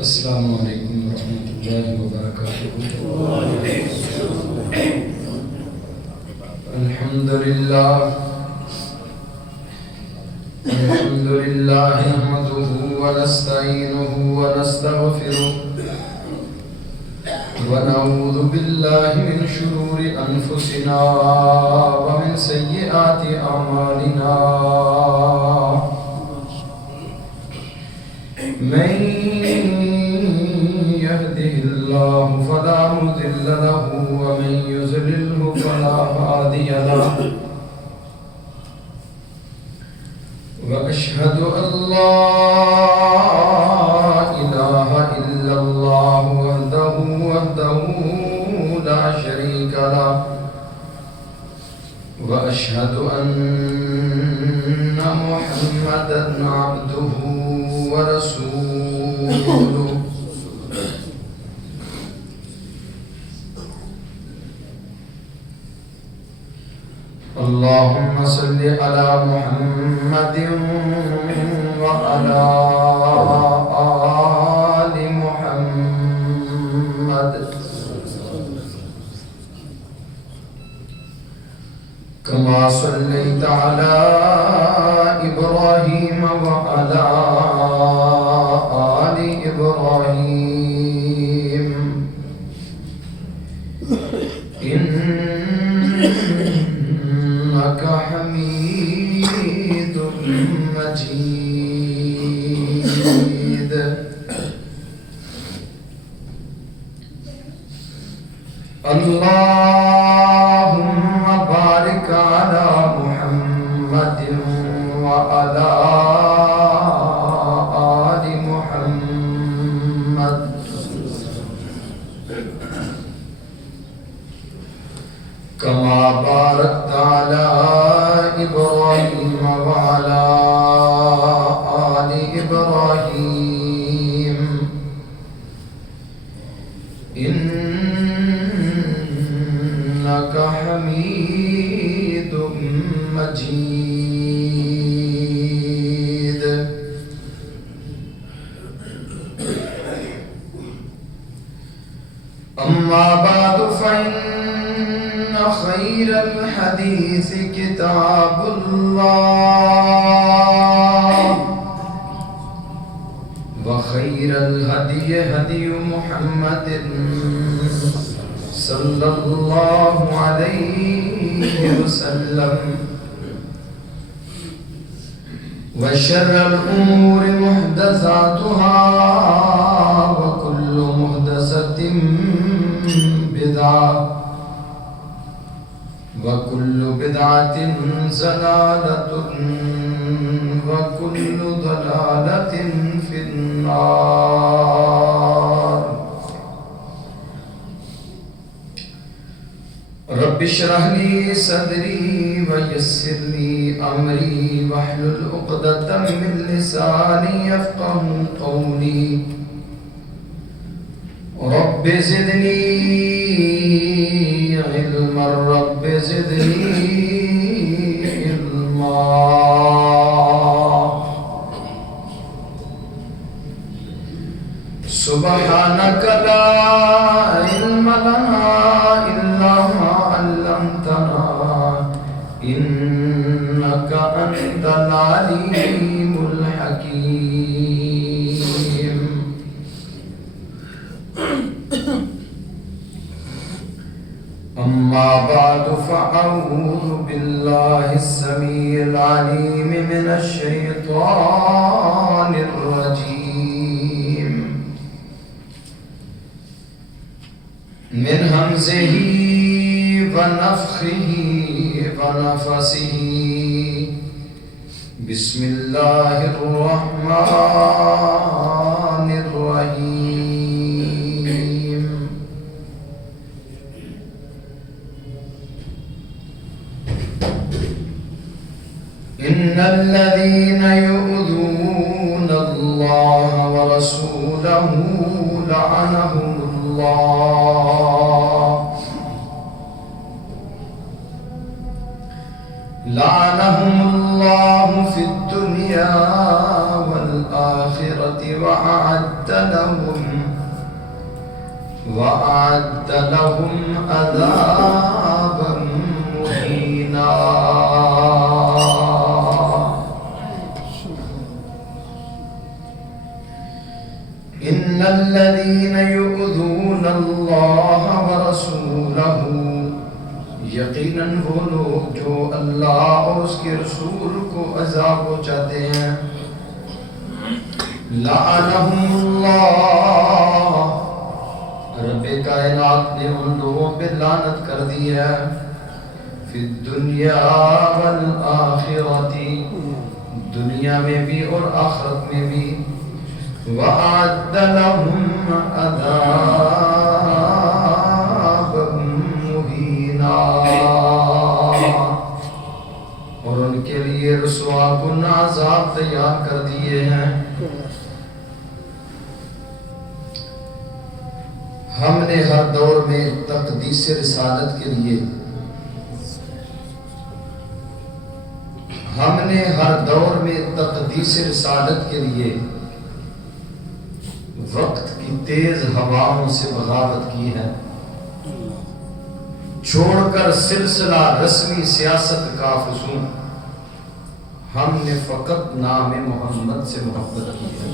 السلام علیکم ورحمۃ اللہ وبرکاتہ۔ الحمد للہ نحمده ونستعینه ونستغفره ونعوذ باللہ من شرور انفسنا ومن سیئات اعمالنا، من يهده الله فلا مضل له ومن يضلل فلا هادي له، وأشهد أن لا إله إلا الله وحده لا شريك له، وأشهد أن محمدا عبده ورسوله، اللهم صل على محمد وعلى آل محمد كما صليت على إبراهيم وعلى آل إبراهيم إنك حميد مجيد۔ اللهم بارك على محمد وعلى آل محمد كما باركت على إبراهيم وعلى آل إبراهيم إنك حميد مجيد۔ أما بعد فإن خير الحديث كتاب الله، وخير الهدي هدي محمد صلى الله عليه وسلم، وشر الأمور محدثاتها، وكل محدثة بدعة، وكل بدعة ضلالة، وكل ضلالة في النار۔ رب اشرح لي صدري ويسر لي أمري واحلل عقدة من لساني يفقهوا قولي، رب زدني علما، رب زدني علما۔ سبحانك لا علم لنا إلا ما علمتنا إنك أنت العليم الحكيم۔ أما بعد فأعوذ بالله السميع العليم من الشيطان الرجيم، من همزه ونفخه ونفسه، بسم الله الرحمن الرحيم۔ إن الذين يؤذون الله ورسوله لعنهم الله لعنهم الله في الدنيا والآخرة وأعد لهم عذابا مهينا. إن الذين يؤذون الله ورسوله، یقیناً وہ لوگ جو اللہ اور اس کے رسول کو عذاب پہنچاتے ہیں، لعنہم اللہ، رب کائنات نے ان لوگوں پہ لعنت کر دی ہے، فی الدنیا والآخرۃ، دنیا میں بھی اور آخرت میں بھی، وَأَعَدَّ لَهُمْ عَذَابًا مُهِينًا، اور ان کے لیے رسوا کن عذاب تیار کر دیے ہیں۔ ہم نے ہر دور میں تقدیس رسالت کے لیے وقت کی تیز ہواؤں سے بغاوت کی ہے، چھوڑ کر سلسلہ رسمی سیاست کا فسون، ہم نے فقط نام محمد سے محبت کی ہے۔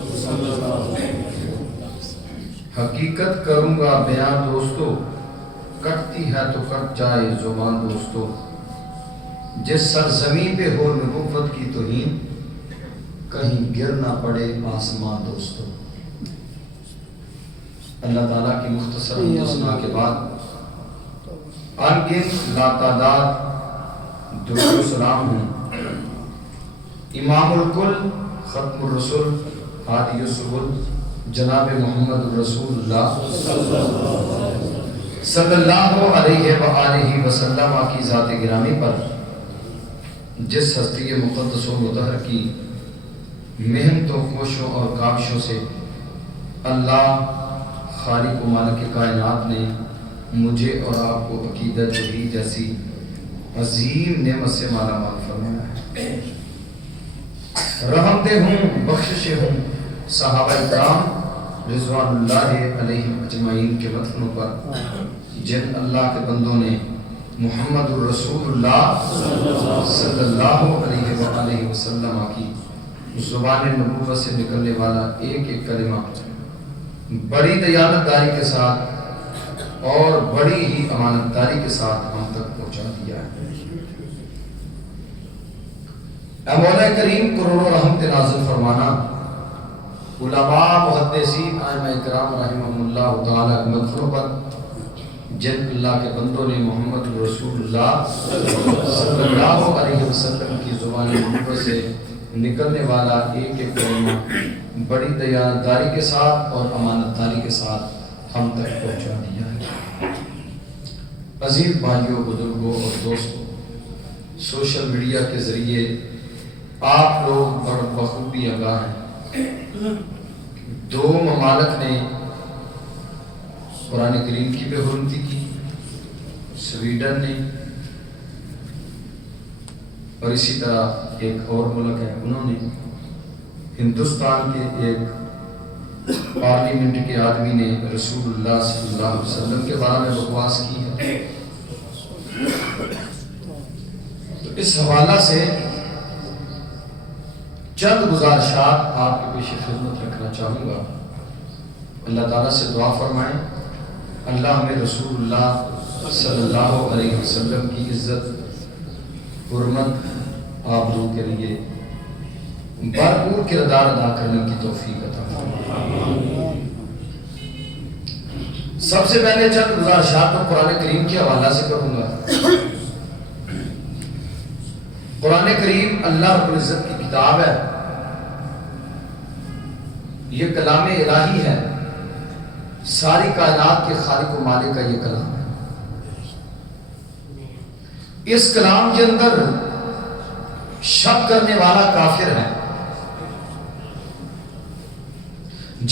حقیقت کروں گا بیان دوستو، کٹتی ہے تو کٹ جائے زبان دوستو، جس سرزمین پہ ہو نبوت کی توہین، کہیں گر نہ پڑے آسمان دوستو۔ اللہ تعالیٰ کی مختصر حمد کے بعد انگن لاتعداد درود و سلام ہوں امام الکل ختم الرسل ہادی السبل جناب محمد الرسول اللہ صلی اللہ علیہ وآلہ وسلم کی ذات گرامی پر، جس ہستی مقدس و مطہر کی محنتوں کوششوں اور کاوشوں سے اللہ خالق و مالک کائنات نے مجھے اور آپ کو عقیدت توحید جیسی عظیم نعمت سے مالا مال فرمایا ہے۔ رحمتیں ہوں، بخششیں ہوں صحابہ کرام رضوان اللہ علیہم اجمعین کے مدفنوں پر، جن اللہ کے بندوں نے محمد الرسول اللہ صلی اللہ علیہ وآلہ وسلم کی زبان نبوت سے نکلنے والا ایک ایک کلمہ بڑی دیانتداری کے ساتھ اور بڑی ہی امانتداری کے ساتھ ہم تک پہنچا دیا ہے۔ اے مولا کریم، کروڑوں رحمت نازل فرمانا علماء محدثین ائمہ کرام رحمہم اللہ تعالی کے مدفنوں پر، جن اللہ کے بندوں نے محمد رسول اللہ صلی اللہ علیہ وسلم کی زبان نبوت سے نکلنے والا ایک ایک کلمہ بڑی دیانتداری کے ساتھ اور امانتداری کے ساتھ ہم تک پہنچا دیا ہے۔ عزیز بھائیوں، بزرگوں اور دوستوں، سوشل میڈیا کے ذریعے آپ لوگ بخوبی آگاہ ہیں، دو ممالک نے قرآن کریم کی بے حرمتی کی، سویڈن نے، اور اسی طرح ایک اور ملک ہے انہوں نے، ہندوستان کے ایک پارلیمنٹ کے آدمی نے رسول اللہ صلی اللہ علیہ وسلم کے بارے میں بکواس کی ہے۔ تو اس حوالہ سے چند گزارشات آپ کے پیش خدمت رکھنا چاہوں گا۔ اللہ تعالیٰ سے دعا فرمائیں اللہ ہمیں رسول اللہ صلی اللہ علیہ وسلم کی عزت، حرمت، آبرو کے لیے بھرپور کردار ادا کرنے کی توفیق عطا فرمائے۔ سب سے پہلے چند گزارشات میں قرآن کریم کے حوالہ سے کروں گا۔ قرآن کریم اللہ رب العزت کی کتاب ہے، یہ کلام الہی ہے، ساری کائنات کے خالق و مالک کا یہ کلام ہے۔ اس کلام کے اندر شک کرنے والا کافر ہے،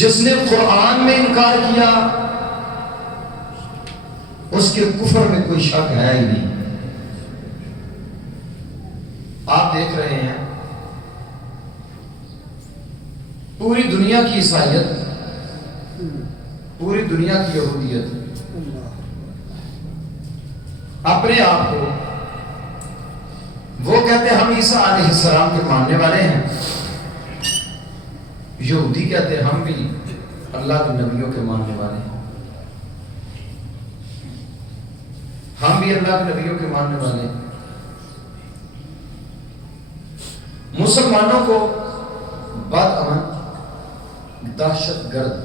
جس نے قرآن میں انکار کیا اس کے کفر میں کوئی شک ہے ہی نہیں۔ آپ دیکھ رہے ہیں پوری دنیا کی عیسائیت، پوری دنیا کی یہودیت اپنے آپ کو وہ کہتے ہیں ہم عیسیٰ علیہ السلام کے ماننے والے ہیں، یہودی کہتے ہیں ہم بھی اللہ کے نبیوں کے ماننے والے ہیں، ہم بھی اللہ کے نبیوں کے ماننے والے ہیں۔ مسلمانوں کو بد امن، دہشت گرد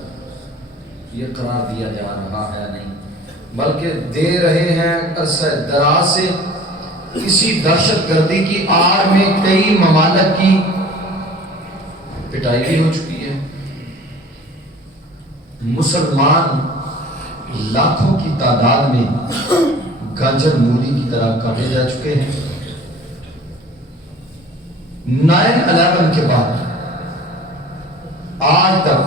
یہ قرار دیا جا رہا ہے نہیں، بلکہ دے رہے ہیں عرصہ دراز سے۔ اسی دہشت گردی کی آڑ میں کئی ممالک کی پٹائی بھی ہو چکی ہے، مسلمان لاکھوں کی تعداد میں گاجر مولی کی طرح کاٹے جا چکے ہیں۔ 9/11 کے بعد آج تک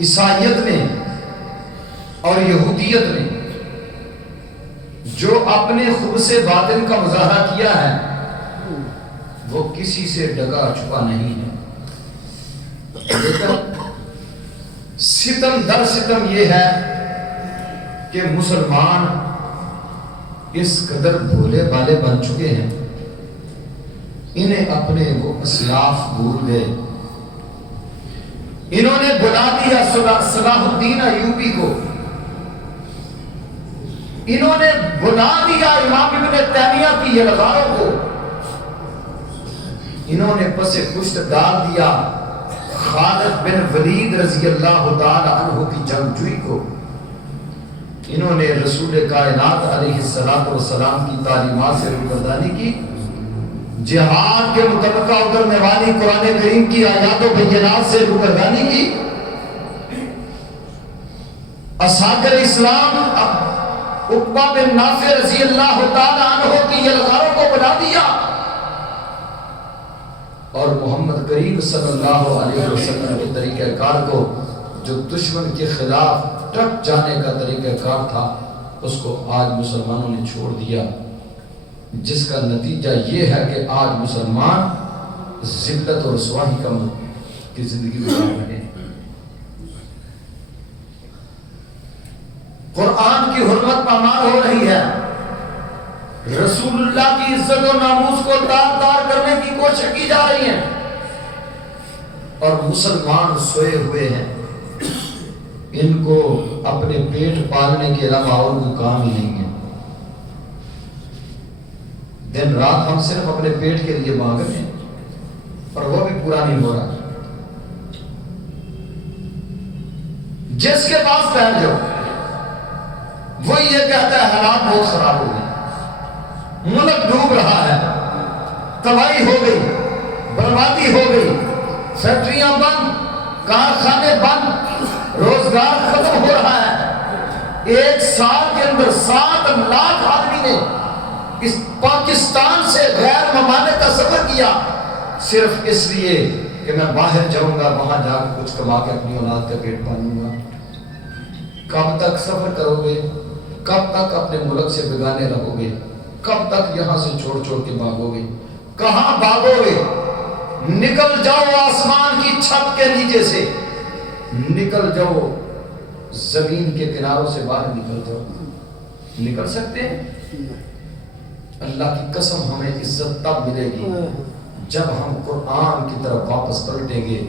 عیسائیت نے اور یہودیت نے جو اپنے خبث باطن کا مظاہرہ کیا ہے وہ کسی سے ڈگا چھپا نہیں ہے، لیکن ستم در ستم یہ ہے کہ مسلمان اس قدر بھولے بالے بن چکے ہیں، انہیں اپنے وہ اسلاف بھول گئے۔ انہوں نے بلا دیا صلاح الدین ایوبی کو، انہوں نے بلا دیا امام ابن تیمیہ کی یلغاروں کو، انہوں نے پس پشت ڈال دیا خالد بن ولید رضی اللہ تعالی عنہ کی جنگجوئی کو، انہوں نے رسول کائنات علیہ السلام کی تعلیمات سے روگردانی کی، جہاد کے متعلقہ اترنے والی قرآن کریم کی آیات و بینات سے روگردانی کی، اساطیر اسلام عقبہ بن نافع رضی اللہ تعالی عنہ کی یلغاروں کو بنا دیا، اور محمد کریم صلی اللہ علیہ وسلم کے طریقہ کار کو جو دشمن کے خلاف ٹک جانے کا طریقہ کار تھا اس کو آج مسلمانوں نے چھوڑ دیا، جس کا نتیجہ یہ ہے کہ آج مسلمان ذلت اور رسوائی کی زندگی گزار رہے ہیں۔ قرآن کی حرمت پامال ہو رہی ہے، رسول اللہ کی عزت و ناموس کو تار تار کرنے کی کوشش کی جا رہی ہے، اور مسلمان سوئے ہوئے ہیں، ان کو اپنے پیٹ پالنے کے علاوہ اور کوئی کام ہی نہیں ہے۔ دن رات ہم صرف اپنے پیٹ کے لیے مانگ رہے ہیں اور وہ بھی پورا نہیں ہو رہا۔ جس کے پاس بیٹھ جاؤ وہ یہ کہتا ہے حالات بہت خراب ہو گئی، ملک ڈوب رہا ہے، تباہی ہو گئی، بربادی ہو گئی، فیکٹریاں بند، کارخانے بند، روزگار ختم ہو رہا ہے۔ 1 سال کے اندر 7 لاکھ آدمی نے اس پاکستان سے غیر ممالک کا سفر کیا، صرف اس لیے کہ میں باہر جاؤں گا، وہاں جا کے کچھ کما کے اپنی اولاد کا پیٹ پالوں گا۔ کب تک سفر کرو گے؟ کب تک اپنے ملک سے بگانے رہو گے؟ کب تک یہاں سے چھوڑ چھوڑ کے بھاگو گے؟ کہاں بھاگو گے؟ نکل جاؤ آسمان کی چھت کے نیچے سے، نکل جاؤ زمین کے کناروں سے باہر نکل جاؤ۔ نکل سکتے ہیں؟ اللہ کی قسم ہمیں عزت تب ملے گی جب ہم قرآن کی طرف واپس پلٹیں گے،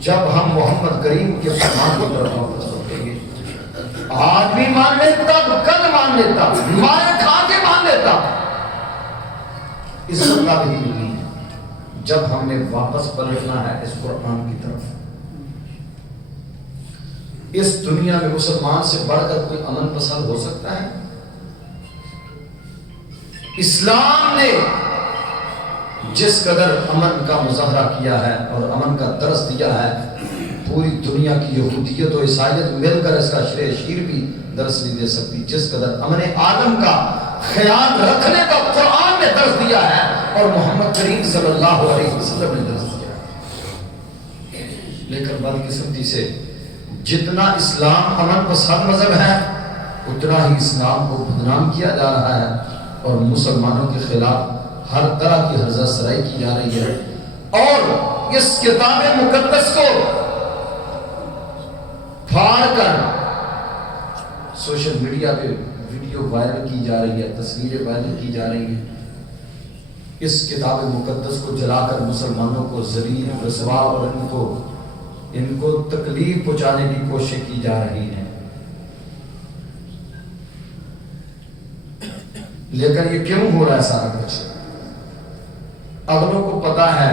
جب ہم محمد کریم کے فرمان کی طرف واپس پلٹیں گے۔ آج بھی مان لیتا، کل مان لیتا، مارے کھا کے مان لیتا، عزت تب ہی ملنی ہے جب ہم نے واپس پلٹنا ہے اس قرآن کی طرف۔ اس دنیا میں مسلمان سے بڑھ کر کوئی امن پسند ہو سکتا ہے؟ اسلام نے جس قدر امن کا مظاہرہ کیا ہے اور امن کا درس دیا ہے، پوری دنیا کی یہودیت و عیسائیت مل کر اس کا شیر بھی درس نہیں دے سکتی۔ جس قدر امن عالم کا خیال رکھنے کا قرآن نے درس دیا ہے اور محمد کریم صلی اللہ علیہ وسلم نے درس دیا ہے۔ لیکن بدقسمتی سے جتنا اسلام امن پسند مذہب ہے اتنا ہی اسلام کو بدنام کیا جا رہا ہے اور مسلمانوں کے خلاف ہر طرح کی ہرزہ سرائی کی جا رہی ہے، اور اس کتاب مقدس کو پھاڑ کر سوشل میڈیا پہ ویڈیو وائرل کی جا رہی ہے، تصویریں وائرل کی جا رہی ہیں، اس کتاب مقدس کو جلا کر مسلمانوں کو ذلیل رسوا اور ان کو تکلیف پہنچانے کی کوشش کی جا رہی ہے۔ لیکن یہ کیوں ہو رہا ہے سارا کچھ؟ اگلوں کو پتا ہے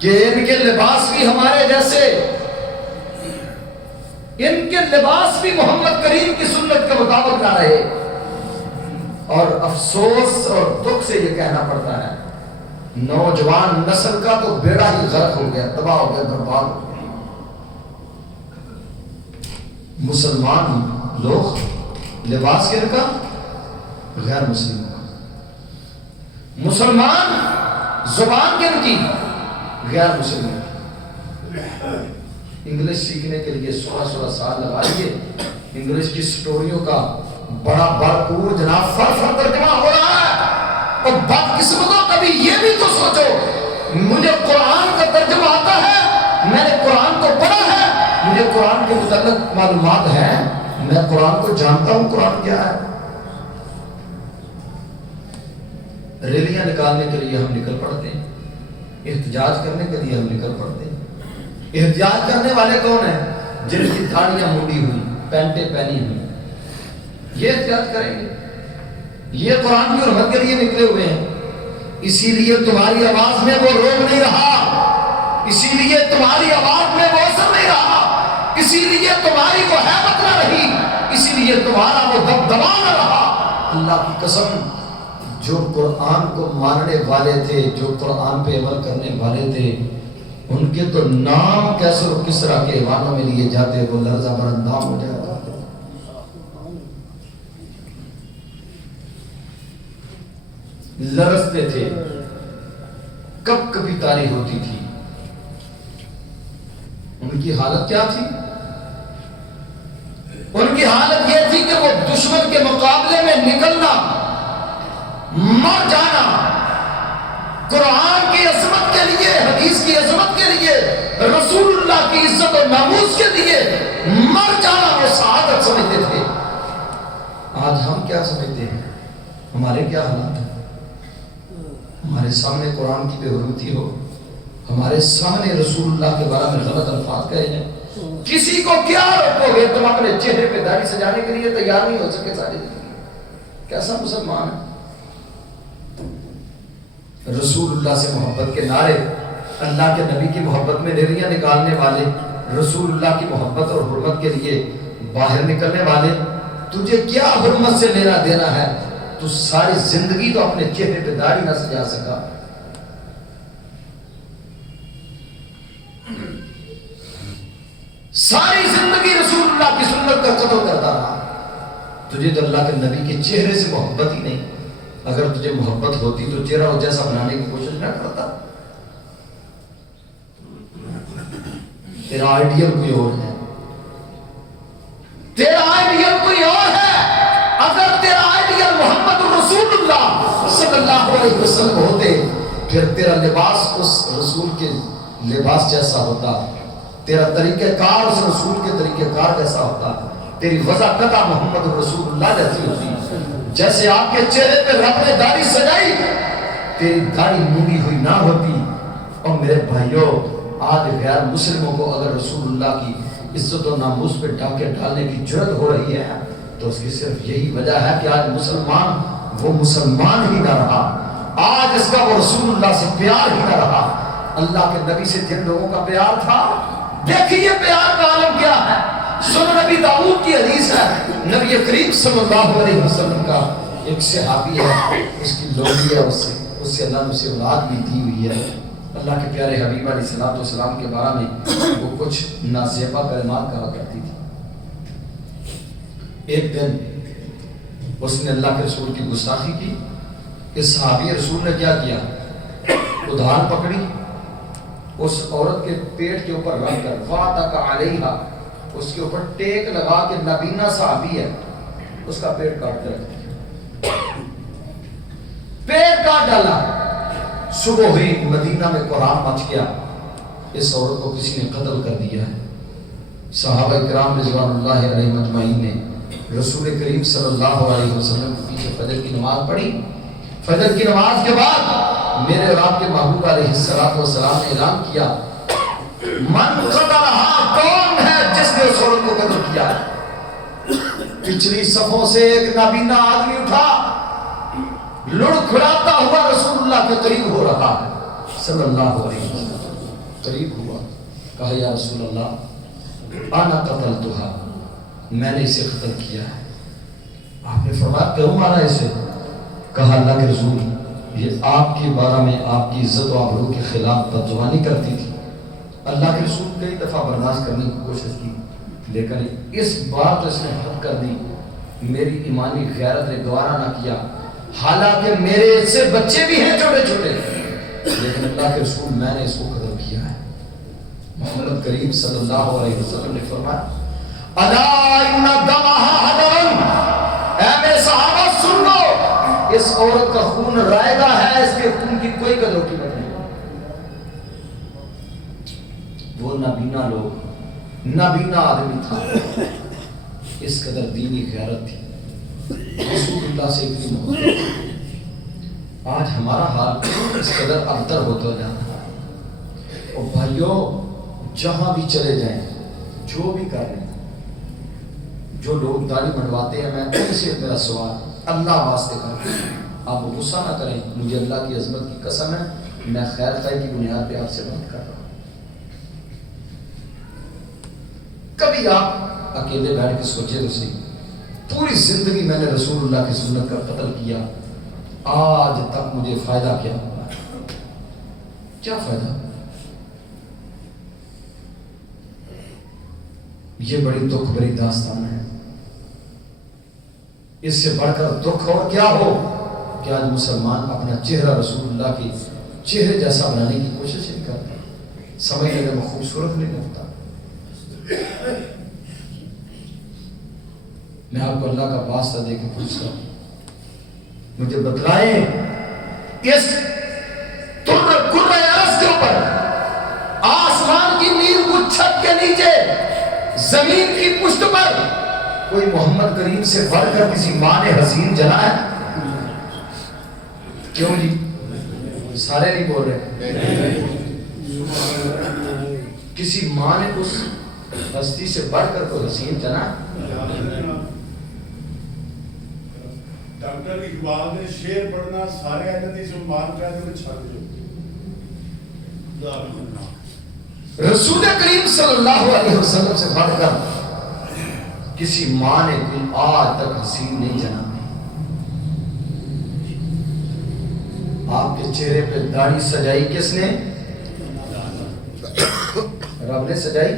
کہ ان کے لباس بھی ہمارے جیسے، ان کے لباس بھی محمد کریم کی سنت کے مطابق نہ رہے، اور افسوس اور دکھ سے یہ کہنا پڑتا ہے نوجوان نسل کا تو بیڑا ہی غرق ہو گیا، تباہ ہو گیا، برباد ہو گیا۔ مسلمان لوگ لباس کن کا، غیر مسلم کا، مسلمان زبان کن کی، غیر مسلم کی۔ انگلش سیکھنے کے لیے 16 سال لگائیے، انگلش کی سٹوریوں کا بڑا بھرپور جناب فر ترجمہ ہو رہا ہے، اور بدقسمتوں کبھی یہ بھی تو سوچو، مجھے قرآن کا ترجمہ آتا ہے، میں نے قرآن کو پڑھا ہے، مجھے قرآن کے متعلق معلومات ہیں، میں قرآن کو جانتا ہوں قرآن کیا ہے۔ ریلیاں نکالنے کے لیے ہم نکل پڑتے ہیں، احتجاج کرنے کے لیے ہم نکل پڑتے ہیں۔ احتجاج کرنے والے کون ہیں؟ جن کی داڑیاں مونڈی ہوئی، پینٹیں پہنی ہوئی، یہ احتجاج کریں گے، یہ قرآن کی حرمت کے لیے نکلے ہوئے ہیں۔ اسی لیے تمہاری آواز میں وہ روب نہیں رہا، اسی لیے تمہاری آواز میں وہ اثر نہیں رہا، اسی لیے تمہاری وہ ہیبت نہ رہی، اسی لیے تمہارا وہ دبدبا نہ رہا۔ اللہ کی قسم، جو قرآن کو ماننے والے تھے، جو قرآن پہ عمل کرنے والے تھے، ان کے تو نام کیسر و کسرا کے ایوانوں میں لیے جاتے، وہ لرزہ بر اندام ہو جاتا۔ لرزتے تھے، کب کبھی تاری ہوتی تھی۔ ان کی حالت کیا تھی؟ ان کی حالت یہ تھی کہ وہ دشمن کے مقابلے میں نکلنا، مر جانا، قرآن کی عظمت کے لیے، حدیث کی عظمت کے لیے، رسول اللہ کی عزت و ناموس کے لیے مر جانا وہ سعادت سمجھتے تھے۔ آج ہم کیا سمجھتے ہیں؟ ہمارے کیا حالات ہیں؟ ہمارے سامنے قرآن کی بے حرمتی ہو، ہمارے سامنے رسول اللہ کے بارے میں غلط الفاظ کہے جائیں، کسی کو کیا روکو گے؟ تم اپنے چہرے پہ داڑھی سجانے کے لیے تیار نہیں ہو سکے ساری زندگی۔ کیسا مسلمان ہے؟ رسول اللہ سے محبت کے نعرے، اللہ کے نبی کی محبت میں ریلیاں نکالنے والے، رسول اللہ کی محبت اور حرمت کے لیے باہر نکلنے والے، تجھے کیا حرمت سے لینا دینا ہے؟ تو ساری زندگی تو اپنے چہرے پہ داڑھی نہ سجا سکا۔ ساری زندگی رسول اللہ کی سنت کا قتل کرتا رہا، تجھے تو اللہ کے نبی کے چہرے سے محبت ہی نہیں۔ اگر تجھے محبت ہوتی تو چہرہ جیسا بنانے کی کوشش نہ کرتا۔ تیرا آئیڈیل کوئی اور ہے، تیرا آئیڈیل کوئی اور ہے۔ اگر تیرا آئیڈیل محمد رسول اللہ صلی اللہ علیہ وسلم ہوتے، پھر تیرا لباس اس رسول کے لباس جیسا ہوتا، تیرا طریقہ کار اس رسول کے طریقہ کار جیسا ہوتا، تیری وضاحت محمد رسول اللہ جیسی ہوتی۔ جیسے آپ کے چہرے پہ رب نے داڑھی سجائی، تیری داڑھی مونڈی ہوئی نہ ہوتی۔ اور میرے بھائیوں، آج غیر مسلموں کو اگر رسول اللہ کی عزت و ناموس پہ ڈاکے ڈالنے کی جرت ہو رہی ہے تو اس کی صرف یہی وجہ ہے کہ آج مسلمان وہ مسلمان ہی نہ رہا، آج اس کا وہ رسول اللہ سے پیار ہی نہ رہا۔ اللہ کے نبی سے جن لوگوں کا پیار تھا، دیکھیے پیار کا عالم کیا ہے۔ سنن نبی داؤد کی حدیث ہے، نبی کریم صلی اللہ علیہ وسلم کا ایک صحابی ہے، اس کی لولی ہے، اس سے اللہ نے اسے اولاد بھی دی ہوئی ہے۔ اللہ کے پیارے حبیب علیہ الصلوۃ والسلام کے بارے میں وہ کچھ نازیبا کلمات کہا کرتی تھی۔ ایک دن اس نے اللہ کے رسول کی گستاخی کی۔ اس صحابی رسول نے کیا کیا؟ ادھار پکڑی، اس عورت کے پیٹ کے اوپر رکھ کر وَعَتَكَ عَلَيْهَا، اس کے اوپر ٹیک لگا کے، نابینا صحابی ہے، اس کا پیٹ کاٹ کے رکھ دیا، پیٹ کاٹ ڈالا۔ صبح ہوئی، مدینہ میں قرآن مچ گیا، اس عورت کو کسی نے قتل کر دیا ہے۔ صحابہ کرام رضوان اللہ علیہ مجمعین نے رسول کریم صلی اللہ علیہ وسلم کے پیچھے فجر کی نماز پڑھی. فجر کی نماز کے بعد میرے اور آپ کے محبوب علیہ السلام نے اعلان کیا من قتلہا، کون ہے جس نے اس عورت کو قتل کیا. پچھلی صفوں سے ایک نابینا آدمی اٹھا، لڑکھڑاتا ہوا رسول اللہ کے قریب ہو رہا ہے صلی اللہ علیہ وسلم. قریب ہوا، کہا یا رسول اللہ انا قتلتہا، میں نے اسے قتل کیا ہے. آپ نے فرمایا کیوں مارا اسے؟ کہا اللہ کے رسول یہ آپ کے بارے میں آپ کی عزت و آبرو کے خلاف بدزبانی کرتی تھی. اللہ کے رسول کئی دفعہ برداشت کرنے کی کوشش کی لیکن اس بار تو اس نے حد کر دی. میری ایمانی غیرت نے گوارا نہ کیا، حالانکہ میرے سے بچے بھی ہیں چھوٹے چھوٹے، لیکن اللہ کے رسول میں نے اس کو قتل کیا ہے. محمد کریم صلی اللہ علیہ وسلم نے فرمایا الا ان دمها حدر، اے میرے صحابہ سن لو، اس عورت کا خون رائے گا ہے، اس کے خون کی کوئی قدر و قیمت نہیں. وہ نابینا لوگ، نابینا آدمی تھا، اس قدر دینی غیرت تھی، رسول اللہ سے اتنی محبت. آج ہمارا حال اس قدر ابتر ہوتا جاتا ہے. اور بھائیوں جہاں بھی چلے جائیں، جو بھی کر لیں، جو لوگ داڑھی منڈواتے ہیں، میں ان سے میرا سوال اللہ واسطے کرتا ہوں، آپ غصہ نہ کریں، مجھے اللہ کی عظمت کی قسم ہے میں خیر خیر کی بنیاد پہ آپ سے بات کر رہا ہوں. کبھی آپ اکیلے بیٹھ کے سوچے تو صحیح، پوری زندگی میں نے رسول اللہ کی سنت کا قتل کیا، آج تک مجھے فائدہ کیا ہوا؟ کیا فائدہ؟ یہ بڑی دکھ بھری داستان ہے. اس سے بڑھ کر دکھ اور کیا ہو کہ آج مسلمان اپنا چہرہ رسول اللہ کے چہرے جیسا بنانے کی کوشش نہیں کرتا، سمجھنے میں خوبصورت نہیں لگتا. میں آپ کو اللہ کا واسطہ دے کے پوچھتا ہوں، مجھے بتلائیں اس کرۂ ارض کے اوپر، آسمان کی نیل کو چھت کے نیچے، زمین کی پشت پر کوئی محمد کریم سے بڑھ کر کسی ماں نے حسین جنا ہے؟ کیوں جی؟ سارے نہیں بول رہے. کسی ماں نے اس ہستی سے بڑھ کر کوئی حسین جنا ہے؟ ڈاکٹر اقبال نے شعر پڑھنا سارے آیتی سے مان کہتے ہیں چھڑ جو رسول کریم صلی اللہ علیہ وسلم سے بڑھ کر کسی ماں نے کوئی آج تک حسین نہیں جنا. آپ کے چہرے پہ داڑھی سجائی کس نے؟ رب نے سجائی.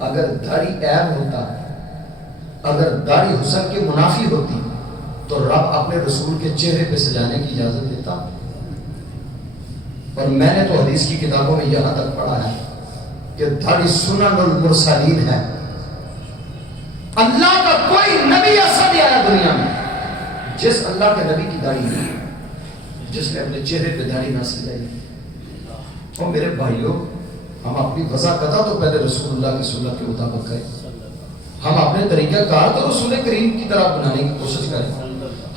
اگر داڑھی عیب ہوتا، اگر داڑھی حسن کے منافی ہوتی تو رب اپنے رسول کے چہرے پہ سجانے کی اجازت دیتا. اور میں نے تو حدیث کی کتابوں میں یہاں تک پڑھا ہے کہ داڑھی سنن المرسلین ہے. اللہ کا کوئی نبی ایسا نہیں آیا دنیا میں جس اللہ کے نبی کی داڑھی نہیں، جس نے اپنے چہرے پہ داڑھی نہ سجائی. اور میرے بھائیوں، ہم اپنی وضاحت تو پہلے رسول اللہ کی سنت کے مطابق کریں. ہم اپنے طریقہ کار تو رسول کریم کی طرح بنانے کی کوشش کریں.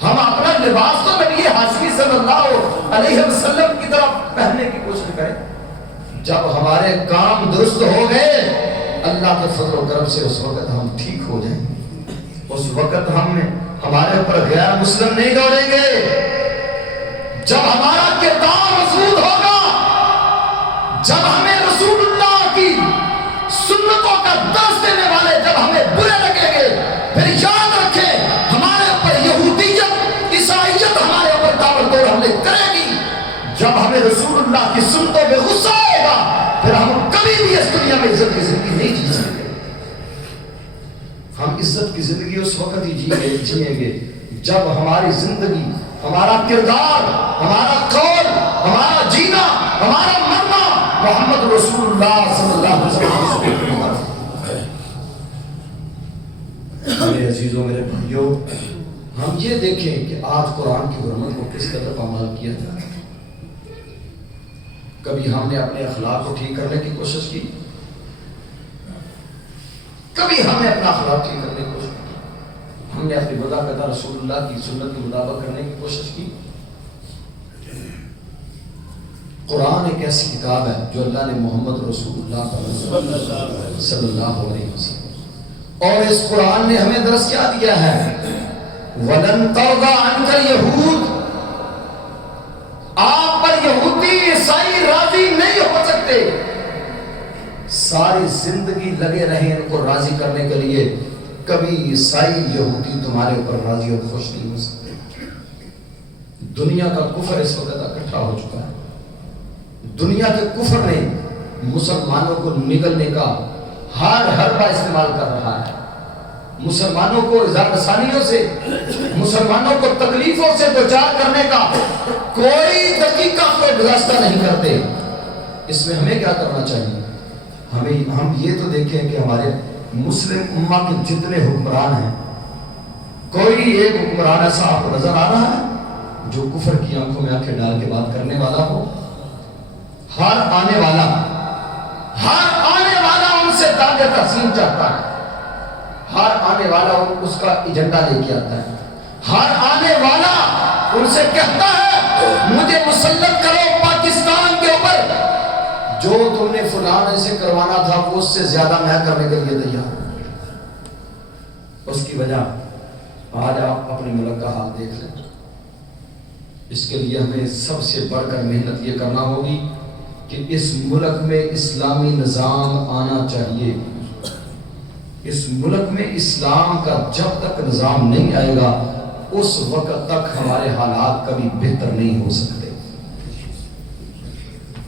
ہم اپنا لباس تو نبی ہاشمی صلی اللہ علیہ وسلم کی طرح پہننے کی کوشش کریں. جب ہمارے کام درست ہو گئے اللہ کے فضل و کرم سے اس وقت ہم ٹھیک ہو جائیں گے. اس وقت ہمارے اوپر غیر مسلم نہیں دوڑیں گے. جب ہمارا کردار مضبوط ہوگا، جب ہمیں رسول اللہ کی سنتوں کا درس دینے والے جب ہمیں برے لگیں گے، پھر یاد رکھیں ہمارے اوپر یہودیت عیسائیت ہمارے اوپر تابڑتوڑ حملے کرے گی. جب ہمیں رسول اللہ کی سنتوں پہ غصہ آئے گا پھر ہم کبھی بھی اس دنیا میں عزت کی زندگی نہیں جی سکتے. ہم عزت کی زندگی اس وقت ہی جیئیں گے جب ہماری زندگی، ہمارا کردار، ہمارا قول، ہمارا جینا، ہمارا مرنا محمد رسول اللہ صلی اللہ علیہ وسلم کی سنت ہے. میرے عزیزوں، میرے بھائیوں، ہم یہ دیکھیں کہ آج قرآن کی حرمت کو کس قدر پامال کیا جاتا ہے. کبھی ہم نے اپنے اخلاق کو ٹھیک کرنے کی کوشش کی، کبھی ہم نے اپنا اخلاق ٹھیک کرنے کی کوشش کی. ہم نے اپنی وضع قطع رسول اللہ کی سنت کے مطابق کرنے کی کوشش کی. قرآن ایک ایسی کتاب ہے جو اللہ نے محمد رسول اللہ صلی اللہ علیہ وسلم، اور اس قرآن نے ہمیں درس کیا دیا ہے؟ وَلَن تَرْضَىٰ عَنْكَ الْيَهُودُ، آپ پر یہودی عیسائی راضی نہیں ہو سکتے. ساری زندگی لگے رہیں ان کو راضی کرنے کے لیے، کبھی عیسائی یہودی تمہارے اوپر راضی اور خوش نہیں ہو سکتے. دنیا کا کفر اس وقت اکٹھا ہو چکا ہے. دنیا کے کفر نے مسلمانوں کو نگلنے کا ہر حربہ استعمال کر رہا ہے. مسلمانوں کو اظہار رسانیوں سے، مسلمانوں کو تکلیفوں سے دوچار کرنے کا کوئی دقیقہ کو گزشتہ نہیں کرتے. اس میں ہمیں کیا کرنا چاہیے؟ ہم یہ تو دیکھیں کہ ہمارے مسلم امہ کے جتنے حکمران ہیں، کوئی ایک حکمران ایسا آپ کو نظر آ رہا ہے جو کفر کی آنکھوں میں آنکھیں ڈال کے بات کرنے والا ہو؟ ہر آنے والا ان سے داد تحسین چاہتا ہے. ہر آنے والا اس کا ایجنڈا لے کے آتا ہے. ہر آنے والا ان سے کہتا ہے مجھے مسلط کرو پاکستان کے اوپر، جو تم نے فلاں سے کروانا تھا وہ اس سے زیادہ میں کرنے کے لیے تیار ہوں. اس کی وجہ آج آپ اپنے ملک کا حال دیکھ لیں. اس کے لیے ہمیں سب سے بڑھ کر محنت یہ کرنا ہوگی کہ اس ملک میں اسلامی نظام آنا چاہیے. اس ملک میں اسلام کا جب تک نظام نہیں آئے گا اس وقت تک ہمارے حالات کبھی بہتر نہیں ہو سکتے.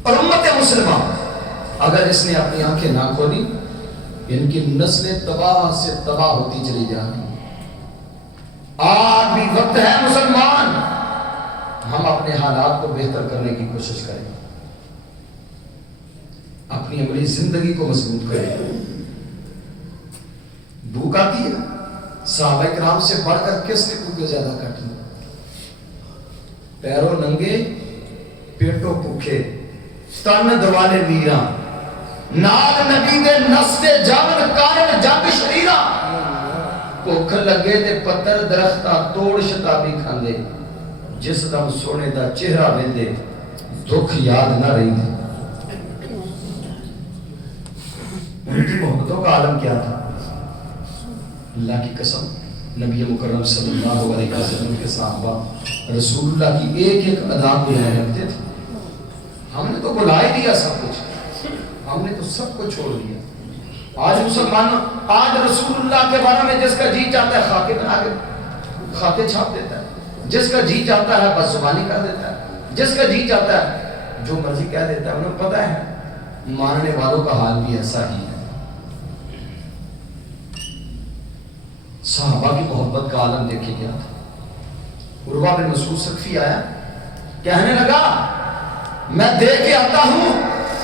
اور امت مسلمہ اگر اس نے اپنی آنکھیں نہ کھولی، ان کی نسلیں تباہ سے تباہ ہوتی چلی جا رہی ہیں. آج بھی وقت ہے مسلمان ہم اپنے حالات کو بہتر کرنے کی کوشش کریں، اپنی عملی زندگی کو مضبوط کریں. بھوک آتی ہے، صحابہ کرام سے بڑھ کر کس نے بھوکے زیادہ کاٹی؟ پیروں ننگے پیٹوں بھوکے، تن دوالے میرا، نال نبی دے نستے جاون کارن جنگ شریرا. بھوک لگے تے پتر درختہ توڑ شتابی کھاندے، جس دم سونے دا چہرہ ویندے دکھ یاد نہ رہی دے. ان کی محبتوں کا عالم کیا تھا؟ اللہ کی قسم نبی مکرم صلی اللہ علیہ وسلم کے صحابہ رسول اللہ کی ایک ایک ادا کو یاد رکھتے تھے. ہم نے تو بلا ہی دیا سب کچھ، ہم نے تو سب کو چھوڑ دیا. آج مسلمان آج رسول اللہ کے بارے میں جس کا جی چاہتا ہے خاکے بنا کے خاکے چھاپ دیتا ہے، جس کا جی چاہتا ہے بس زبانی کر دیتا ہے، جس کا جی چاہتا ہے جو مرضی کہہ دیتا ہے. انہیں پتہ ہے ماننے والوں کا حال بھی ایسا ہی ہے. صحابہ کی محبت کا عالم دیکھے گیا تھا. عروہ بن مسعود ثقفی آیا، کہنے لگا میں دیکھ کے آتا ہوں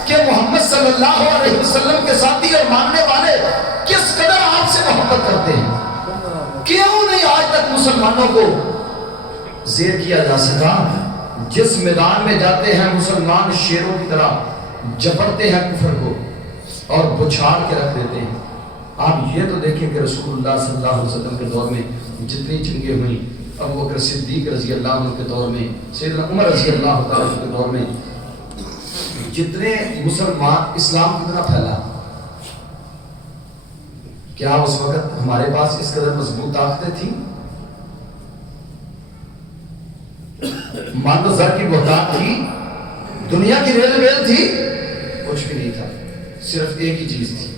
کہ محمد صلی اللہ علیہ وسلم کے ساتھی اور ماننے والے کس قدر آپ سے محبت کرتے ہیں. کیوں نہیں آج تک مسلمانوں کو زیر کیا جا سکا؟ جس میدان میں جاتے ہیں مسلمان شیروں کی طرح جپڑتے ہیں کفر کو اور بچھاڑ کے رکھ دیتے ہیں. آپ یہ تو دیکھیں کہ رسول اللہ صلی اللہ علیہ وسلم کے دور میں جتنی جنگیں ہوئیں، ابو بکر صدیق رضی اللہ عنہ کے دور میں، سیدنا عمر رضی اللہ تعالیٰ کے دور میں جتنے مسلمان اسلام کتنا پھیلا، کیا اس وقت ہمارے پاس اس قدر مضبوط طاقتیں تھیں؟ مان لو زر کی بہتان تھی، دنیا کی ریل ویل تھی، کچھ بھی نہیں تھا. صرف ایک ہی چیز تھی،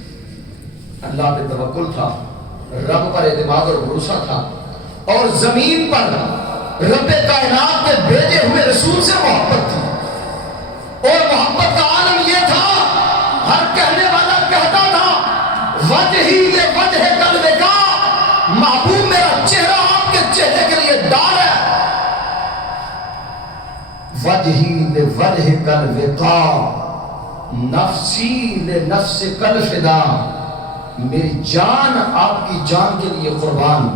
اللہ پہ توکل تھا، رب پر اعتماد اور بھروسہ تھا، اور زمین پر رب کائنات کے بھیجے ہوئے رسول سے محبت تھی. اور محبت کا عالم یہ تھا، ہر کہنے والا کہتا تھا وجہی لے وجہ کل وقا، محبوب میرا چہرہ آپ کے چہرے کے لیے ڈال ہے. وجہی لے وجہ کل وقا، نفسی لے نفس کل فدا، میری جان آپ کی جان کے لیے قربان،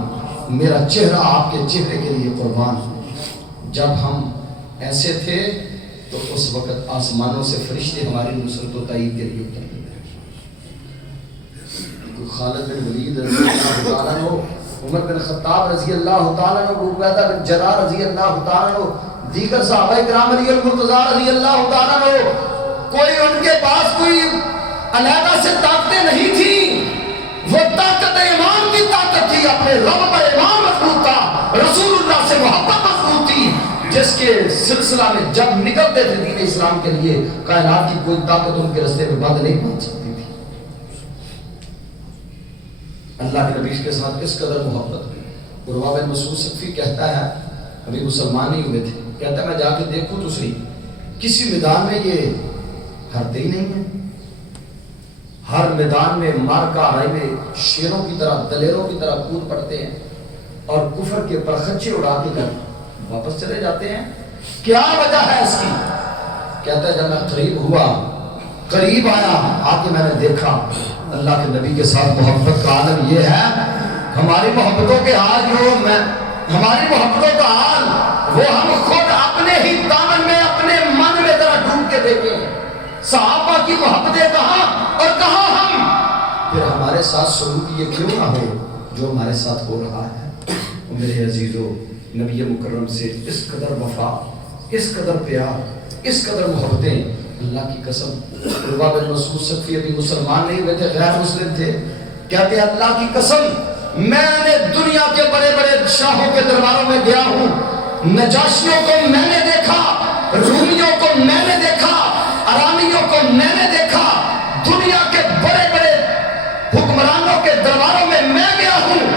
میرا چہرہ آپ کے چہرے کے لیے قربان. جب ہم ایسے تھے تو اس وقت آسمانوں سے فرشتے ہماری نصرت و تائید کے لیے اترتے تھے. خالد بن ولید رضی اللہ عنہ عمر بن خطاب رضی اللہ تعالیٰ عنہ، عبیدہ بن جراح رضی اللہ تعالیٰ عنہ، دیگر صحابہ کرام علی المرتضیٰ رضی اللہ تعالیٰ عنہ، کوئی ان کے پاس کوئی علیحدہ سے طاقتیں نہیں تھیں، وہ طاقت ایمان کی طاقت تھی، اپنے رب پر ایمان مضبوط تھا، رسول اللہ سے محبت مضبوط تھی، جس کے سلسلہ میں جب نکلتے تھے دین اسلام کے لیے کائنات کی کوئی طاقت ان کے رستے میں بند نہیں پہنچ سکتی تھی۔ اللہ کے نبی کے ساتھ کس قدر محبت ہوئی۔ عروہ بن مسعود ثقفی کہتا ہے، ابھی مسلمان نہیں ہوئے تھے، کہتا ہے میں جا کے دیکھوں تو صحیح، کسی میدان میں یہ ہرتے ہی نہیں ہیں، ہر میدان میں مارکا آرائی میں شیروں کی طرح دلیروں کی طرح کود پڑتے ہیں اور کفر کے پرخچے اڑا کے کر واپس چلے جاتے ہیں۔ کیا وجہ ہے اس کی؟ کہتا ہے جب میں قریب آیا آ کے میں نے دیکھا اللہ کے نبی کے ساتھ محبت کا عالم یہ ہے، ہماری محبتوں کے حال ہماری محبتوں کا حال وہ ہم خود اپنے ہی دامن میں اپنے من میں ذرا ڈھونڈ کے دیکھیں، صحابہ کی محبتیں کہاں اور کہاں ہم، پھر ہمارے ساتھ سلوک یہ کیوں نہ ہو جو ہمارے ساتھ ہو رہا ہے۔ میرے عزیزو، نبی مکرم سے اس قدر وفا، اس قدر پیار، اس قدر محبتیں، اللہ کی قسم۔ عروہ بن مسعود ثقفی ابھی مسلمان نہیں ہوئے تھے، غیر مسلم تھے، کہتے ہیں اللہ کی قسم میں نے دنیا کے بڑے بڑے شاہوں کے درباروں میں گیا ہوں، نجاشیوں کو میں نے دیکھا، رومیوں کو میں نے دیکھا، ارامنیوں کو میں نے دیکھا، دنیا کے بڑے بڑے حکمرانوں کے درباروں میں گیا ہوں،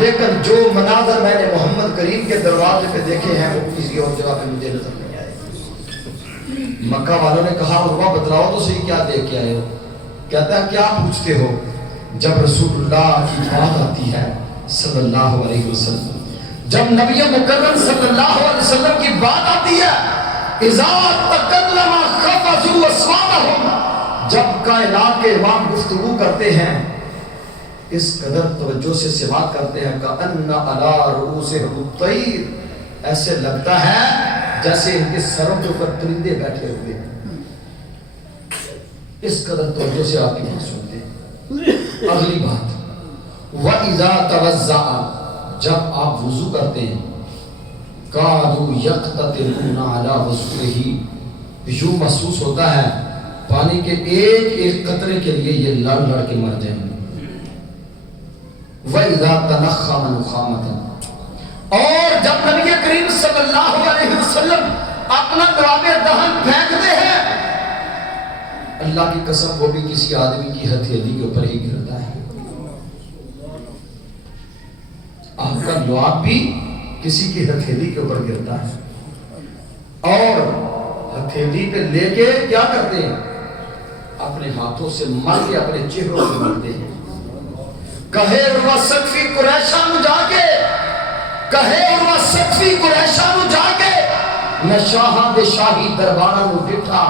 لیکن جو مناظر میں نے محمد کریم کے دروازے پہ دیکھے ہیں وہ کسی اور جگہ پہ مجھے نظر نہیں آئے۔ مکہ والوں نے کہا عروہ بتلاؤ تو صحیح کیا دیکھ کے آئے ہو؟ کہتا ہے کیا پوچھتے ہو؟ جب رسول اللہ کی بات آتی ہے صلی اللہ علیہ وسلم، جب نبی مکرم صلی اللہ علیہ وسلم کی بات آتی ہے، اذا تکلم خفضوا اصواتهم، جب کائنات کے امام گفتگو کرتے ہیں اس قدر توجہ سے سماعت کرتے ہیں کأن علی رؤوسہم الطیر، ایسے لگتا ہے جیسے ان کے سروں کے اوپر پرندے بیٹھے ہوئے ہیں، اس قدر توجہ سے آپ کی بات سنتے ہیں۔ اگلی بات، وَإِذَا تَوَزَّعَ، جب آپ وضو کرتے ہیں، قَادُوا يَقْتَطِرُونَ عَلَى وَضُوئِهِ، یوں محسوس ہوتا ہے پانی کے ایک ایک قطرے کے لیے یہ لڑ لڑ کے مر جائیں گے۔ وَإِذَا تَنَخَّمَ نُخَامَةً، اور جب نبی کریم صلی اللہ علیہ وسلم اپنا لعاب دہن پھینکتے ہیں، اللہ کی قسم وہ بھی کسی آدمی کی ہتھیلی کے اوپر ہی گرتا ہے۔ آپ کا لعاب بھی کسی کی ہتھیلی کے اوپر گرتا ہے، اور ہتھیلی پہ لے کے کیا کرتے ہیں؟ اپنے ہاتھوں سے مل کے اپنے چہروں پہ ملتے ہیں۔ کہے عروہ ثقفی قریشانو جا کے، کہے عروہ ثقفی قریشانو جا کے، میں شاہاں دے شاہی دربارانو ڈٹھا،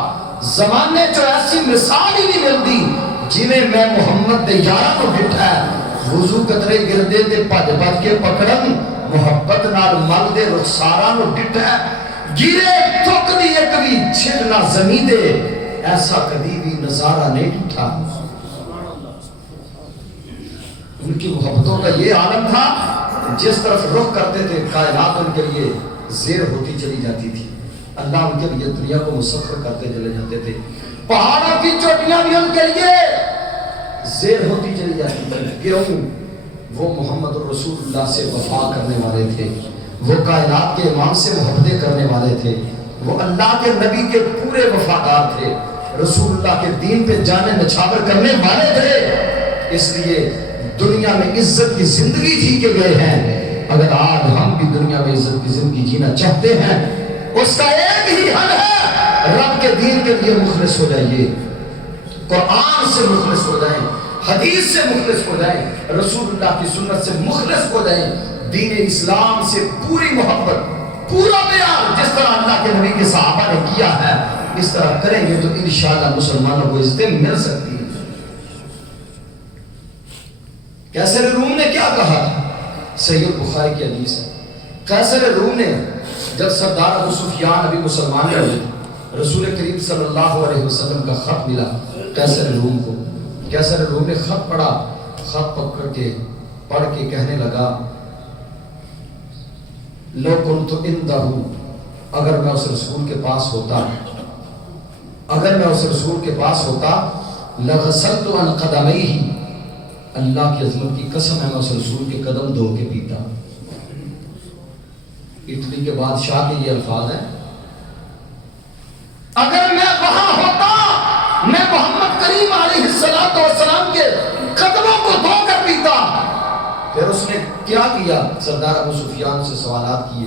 زمانے جو ایسی مثال ہی نہیں ملتی جنہیں میں محمد دے یارانو ڈٹھا ہے، وضو قطرے گردے دے پج پج کے پکڑن، محبت نال مل دے رخسارانو ڈٹھا ہے، گرے تھک دی ایک بھی چھڑنا زمین دے، ایسا کبھی بھی نظارہ نہیں ڈٹھا۔ ان کی محبتوں کا یہ عالم تھا، جس طرف رخ کرتے تھے کائنات ان کے لیے زیر ہوتی چلی جاتی تھی، اللہ ان کے لیے دنیا کو مسخر کرتے چلے جاتے تھے، پہاڑوں کی چوٹیاں بھی ان کے لیے زیر ہوتی چلی جاتی تھی۔ کیوں؟ وہ محمد رسول اللہ سے وفا کرنے والے تھے، وہ کائنات کے امام سے محبتیں کرنے والے تھے، وہ اللہ کے نبی کے پورے وفادار تھے، رسول اللہ کے دین پہ جانے نچھاور کرنے والے تھے، اس لیے دنیا میں عزت کی زندگی جی کے گئے ہیں۔ اگر آج ہم بھی دنیا میں عزت کی زندگی جینا چاہتے ہیں، اس کا ایک ہی حل ہے، رب کے دین کے لیے مخلص ہو جائیے، قرآن سے مخلص ہو جائیں، حدیث سے مخلص ہو جائیں، رسول اللہ کی سنت سے مخلص ہو جائیں، دین اسلام سے پوری محبت، پورا پیار، جس طرح اللہ کے نبی کے صحابہ نے کیا ہے اس طرح کریں گے تو انشاءاللہ مسلمانوں کو عزتیں مل سکتی ہیں۔ قیصر روم نے کیا کہا؟ صحیح بخاری کی حدیث ہے، قیصر روم نے جب سردار ابو سفیان ابھی مسلمان ہوئے، رسول کریم صلی اللہ علیہ وسلم کا خط ملا قیصر روم کو، قیصر روم نے خط پڑھا، خط پکڑ کے پڑھ کے کہنے لگا لو کنت عنده، اگر میں اس رسول کے پاس ہوتا، اگر میں اس رسول کے پاس ہوتا، لغسلت عن قدمیہ، اللہ کی عظمت کی قسم ہے میں اس رسول کے قدم دھو کے پیتا۔ اٹلی کے بادشاہ کے یہ الفاظ ہیں، اگر میں وہاں ہوتا میں محمد کریم علیہ السلام کے قدموں کو دھو کر پیتا۔ پھر اس نے کیا کیا؟ سردار ابو سفیان سے سوالات کیے،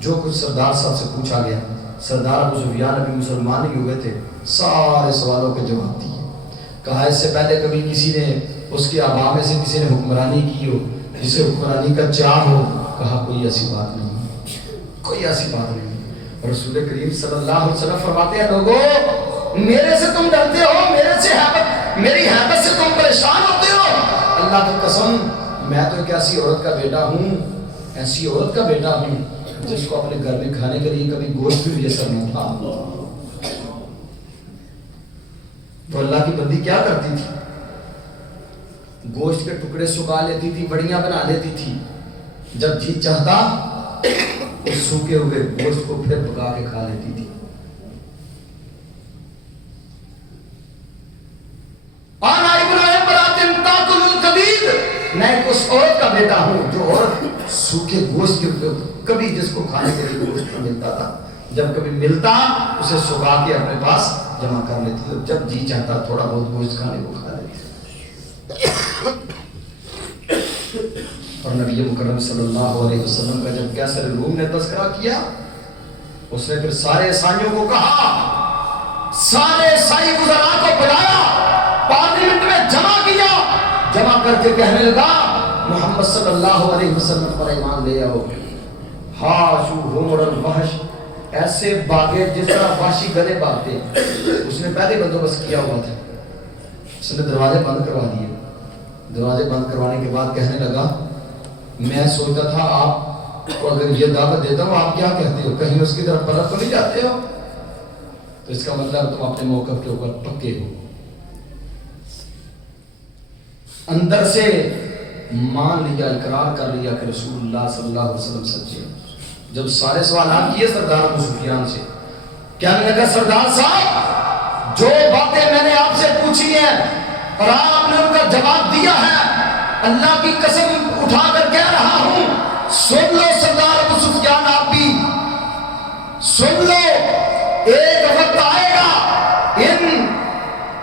جو کچھ سردار صاحب سے پوچھا گیا۔ سردار ابو سفیان ابھی مسلمان ہی ہوئے تھے، سارے سوالوں کے جواب دیے۔ کہا اس سے پہلے کبھی کسی نے اس کے آبا میں سے کسی نے حکمرانی کی ہو جسے حکمرانی کا چاہ ہو؟ کہا کوئی ایسی بات نہیں، کوئی ایسی بات نہیں۔ رسول کریم صلی اللہ علیہ وسلم فرماتے ہیں لوگوں میرے سے تم ڈرتے ہو، میرے سے میری حیبت سے تم پریشان ہوتے ہو، اللہ کی قسم میں تو ایک ایسی عورت کا بیٹا ہوں، ایسی عورت کا بیٹا ہوں جس کو اپنے گھر میں کھانے کے لیے کبھی گوشت بھی میسر نہ تھا۔ تو اللہ کی بندی کیا کرتی تھی؟ گوشت کے ٹکڑے سکھا لیتی تھی، بڑیاں بنا لیتی تھی، جب جی چاہتا اس سوکھے ہوئے گوشت کو پھر پکا کے کھا لیتی تھی۔ میں اس عورت کا بیٹا ہوں جو عورت سوکھے گوشت کے کبھی جس کو کھانے کے لیے گوشت ملتا تھا، جب کبھی ملتا اسے سکھا کے اپنے پاس جمع کر لیتی تھی، جب جی چاہتا تھوڑا بہت گوشت کھانے کو کھا لیتی۔ اور نبی مکرم صلی اللہ علیہ وسلم کا جب کیسر روم نے تذکرہ کیا، اس نے پھر سارے عیسائیوں کو کہا، سارے عیسائی وزراء کو بلایا، پارلیمنٹ میں جمع کیا، جمع کر کے کہنے لگا محمد صلی اللہ علیہ وسلم پر ایمان لے آؤ۔ ہاشو حمر الوحش، ایسے باغے جس طرح وحشی گلے باغتے، اس نے پہلے بندوبست کیا ہوا تھا۔ اس نے دروازے بند کروا دیے، دروازے بند کروانے کے بعد کہنے لگا میں سوچتا تھا آپ کو اگر یہ دعوت دیتا ہوں آپ کیا کہتے ہو، کہیں اس کی طرف پلٹ تو نہیں جاتے ہو؟ تو اس کا مطلب تم اپنے موقف کے اوپر پکے ہو۔ اندر سے مان لیا، اقرار کر لیا کہ رسول اللہ صلی اللہ علیہ وسلم سچے۔ جب سارے سوالات کیے سردار ابو سفیان سے، کہنے لگا سردار صاحب جو باتیں میں نے آپ سے پوچھی ہیں اور آپ نے ان کا جواب دیا ہے، اللہ کی قسم اٹھا کر کہہ رہا ہوں سن لو سردار ابو سفیان، آپ بھی سن لو، ایک وقت آئے گا ان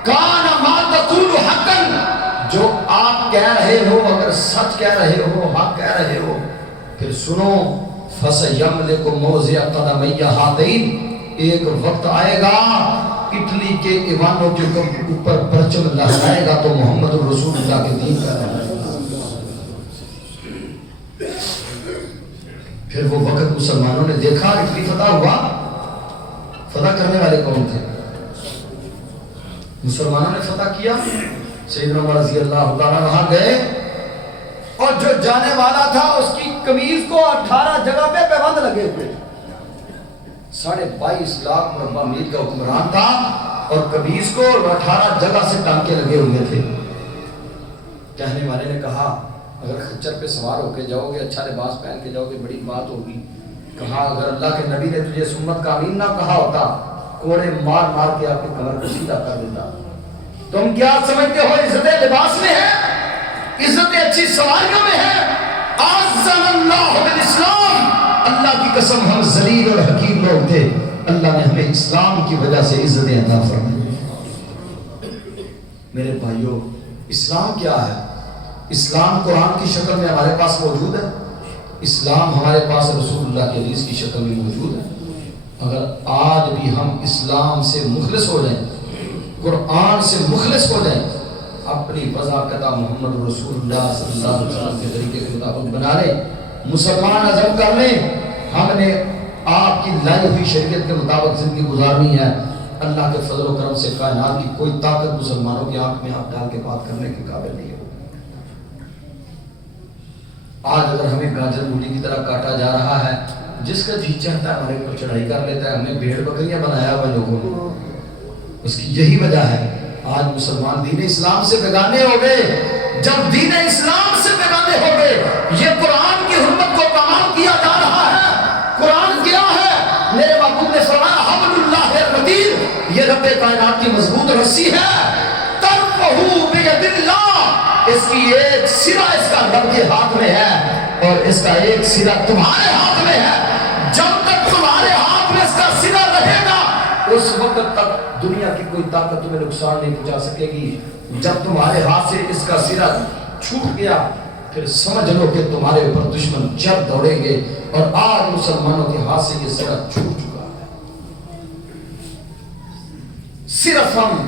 کان ما تقول حقا، جو آپ کہہ رہے ہو اگر سچ کہہ رہے ہو، حق کہہ رہے ہو، پھر سنو فَسَيَمْلِكُ مَوْضِعَ قَدَمَيَّ هَاتَيْنِ، ایک وقت آئے گا اٹلی کے ایوانوں کے اوپر پرچم لہرائے گا تو محمد رسول اللہ کے دین کا ہے۔ پھر وہ وقت مسلمانوں نے دیکھا اٹلی فتح ہوا، فتح کرنے والے کون تھے؟ مسلمانوں نے فتح کیا، سیدنا عمر رضی اللہ تعالیٰ وہاں گئے اور جو جانے والا تھا اس کی قمیض کو 18 جگہ پہ پیبند لگے ہوئے، 22.5 لاکھ مربع میل کا حکمران تھا اور قمیض کو 18 جگہ سے ٹانکے لگے ہوئے تھے۔ کہنے والے نے کہا اگر خچر پہ سوار ہو کے جاؤ گے، اچھا لباس پہن کے جاؤ گے، بڑی بات ہوگی۔ کہا اگر اللہ کے نبی نے تجھے سمت کا امین نہ کہا ہوتا، کوڑے مار مار کے آپ کے کمر کو سیدھا کر دیتا۔ تم کیا سمجھتے ہو عزت لباس میں ہے، عزت اچھی سواریوں میں ہے؟ اعزنا اللہ بالاسلام، اللہ کی قسم ہم ذلیل اور حقیر لوگ تھے، اللہ نے ہمیں اسلام کی وجہ سے عزت عطا فرمائی۔ میرے بھائیو، اسلام کیا ہے؟ اسلام قرآن کی شکل میں ہمارے پاس موجود ہے، اسلام ہمارے پاس رسول اللہ کے حدیث کی شکل میں موجود ہے۔ اگر آج بھی ہم اسلام سے مخلص ہو جائیں، قرآن سے مخلص ہو جائیں، اپنی وضاقتہ محمد رسول اللہ صلی اللہ علیہ وسلم کے طریقے کے مطابق بنا لیں، مسلمان عزم کر لیں ہم نے آپ کی لائی ہوئی شریعت کے مطابق زندگی گزارنی ہے، اللہ کے فضل و کرم سے کائنات کی کوئی طاقت مسلمانوں کی آنکھ میں ہاتھ ڈال کے بات کرنے کے قابل نہیں ہے۔ آج اگر ہمیں گاجر مولی کی طرح کاٹا جا رہا ہے، جس کا جی چاہتا ہے ہمارے اوپر چڑھائی کر لیتا ہے، ہمیں بھیڑ بکریاں بنایا ہوا لوگوں نے، اس کی یہی وجہ ہے آج مسلمان دین اسلام سے بیگانے ہو گئے۔ جب دین اسلام سے بیگانے ہو گئے، یہ قرآن کی حرمت کو تمام کیا جا رہا ہے، رب کائنات کی مضبوط رسی ہے، طرفہ بید اللہ، اس کی ایک سرا اس کا رب کے ہاتھ میں ہے اور اس کا ایک سرا تمہارے ہاتھ میں ہے۔ جب تک تمہارے ہاتھ میں اس کا سرا رہے گا اس وقت تک دنیا کی کوئی طاقت تمہیں نقصان نہیں پہنچا سکے گی۔ جب تمہارے ہاتھ سے اس کا سرا چھوٹ گیا پھر سمجھ لو کہ تمہارے اوپر دشمن جب دوڑیں گے، اور آج مسلمانوں کے ہاتھ سے یہ سرا چھوٹ چکا ہے۔ صرف ہم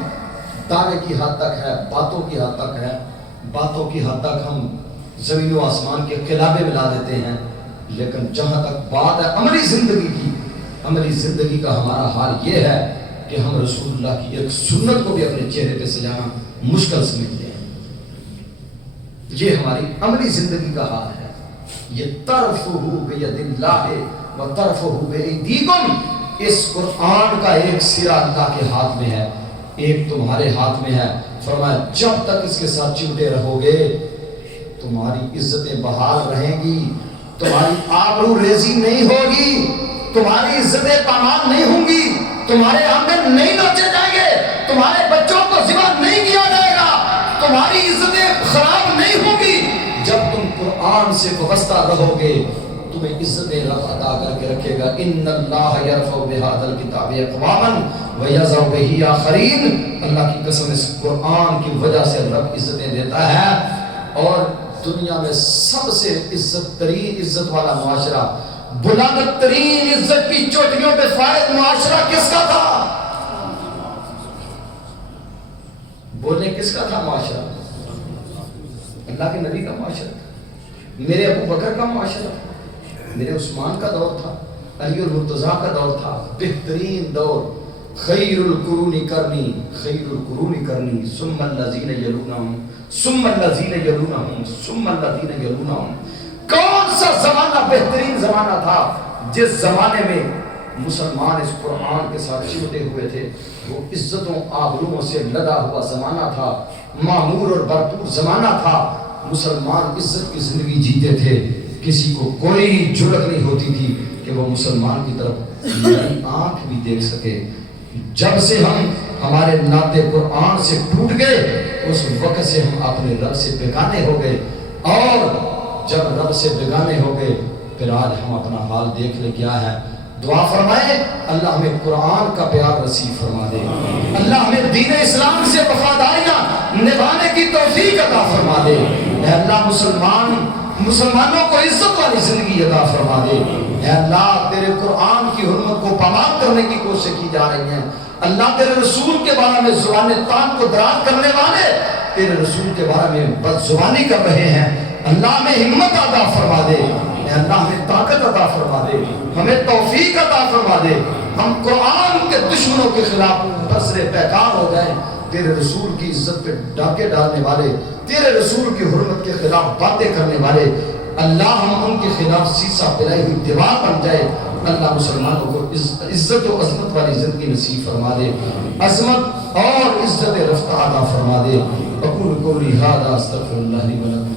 دعوے کی حد تک ہے، باتوں کی حد تک ہے، باتوں کی حد تک ہم زمین و آسمان کے قلابے ملا دیتے ہیں، لیکن جہاں تک بات ہے عملی زندگی کی، عملی زندگی کا ہمارا حال یہ ہے کہ ہم رسول اللہ کی ایک سنت کو بھی اپنے چہرے پہ سجانا مشکل سمجھتے ہیں۔ یہ ہماری عملی زندگی کا حال ہے۔ یہ طرفہ بید اللہ و طرفہ بایدیکم، اس قرآن کا ایک سرا اللہ کے ہاتھ میں ہے، ایک تمہارے ہاتھ میں ہے۔ فرمایا جب تک اس کے ساتھ چمٹے رہو گے تمہاری عزتیں بحال رہیں گی، تمہاری آبرو ریزی نہیں ہوگی، تمہاری عزتیں پامال نہیں ہوں گی، تمہارے آنگن نہیں نوچے جائیں گے، تمہارے بچوں کو ذبح نہیں کیا جائے گا، تمہاری عزتیں خراب نہیں ہوں گی۔ جب تم قرآن سے وابستہ رہو گے تمہیں عزت رب عطا کر کے رکھے گا۔ ان اللہ یرفع بہذا الکتاب اقواما ویضع بہ آخرین، اللہ کی قسم اس قرآن کی وجہ سے رب عزتیں دیتا ہے۔ اور دنیا میں سب سے عزت ترین عزت والا معاشرہ، بلند ترین عزت کی چوٹیوں پہ فائد معاشرہ کس کا تھا؟ بولنے کس کا تھا معاشرہ؟ اللہ کے نبی کا معاشرہ تھا، میرے ابو بکر کا معاشرہ تھا، میرے عثمان کا دور تھا، علی المرتضیٰ کا دور تھا، بہترین دور۔ خیر القرون کرنی، خیر القرون کرنی، ثم الذین یلونہم، ثم الذین یلونہم، ثم الذین یلونہم۔ کون سا زمانہ بہترین زمانہ تھا؟ جس زمانے میں مسلمان اس قرآن کے ساتھ چمٹے ہوئے تھے، وہ عزتوں آبروؤں سے لدا ہوا زمانہ تھا، معمور اور بھرپور زمانہ تھا۔ مسلمان عزت کی زندگی جیتے تھے، کسی کو کوئی جرأت نہیں ہوتی تھی کہ وہ مسلمان کی طرف میری آنکھ بھی دیکھ سکے۔ جب سے ہم ہمارے ناطے قرآن سے ٹوٹ گئے اس وقت سے ہم اپنے رب سے بیگانے ہو گئے، اور جب رب سے بیگانے ہو گئے پھر آج ہم اپنا حال دیکھ لیں کیا ہے۔ دعا فرمائے اللہ ہمیں قرآن کا پیار نصیب فرما دے، اللہ ہمیں دین اسلام سے وفاداریاں نبھانے کی توفیق عطا فرما دے۔ اے اللہ مسلمانوں کو عزت والی زندگی عطا فرما دے۔ اے اللہ تیرے قرآن کی حرمت کو پامال کرنے کی کوشش کی جا رہی ہیں، اللہ تیرے رسول کے بارے میں زبان تان کو دراز کرنے والے تیرے رسول کے بارے میں بد زبانی کر رہے ہیں، اللہ ہمیں ہمت عطا فرما دے، اے اللہ ہمیں طاقت عطا فرما دے، ہمیں توفیق عطا فرما دے، ہم قرآن کے دشمنوں کے خلاف بسر پیکار ہو جائیں، تیرے رسول کی عزت پہ ڈاکے ڈالنے والے، تیرے رسول کی حرمت کے خلاف باتیں کرنے والے، اللہ ہم ان کے خلاف سیسا پلائی ہوئی دیوار بن جائے۔ اللہ مسلمانوں کو عزت و عظمت والی زندگی نصیب فرما دے، عظمت اور عزت رفتہ عطا فرما دے۔ اقول قولی ھذا استغفر اللہ لی و لکم۔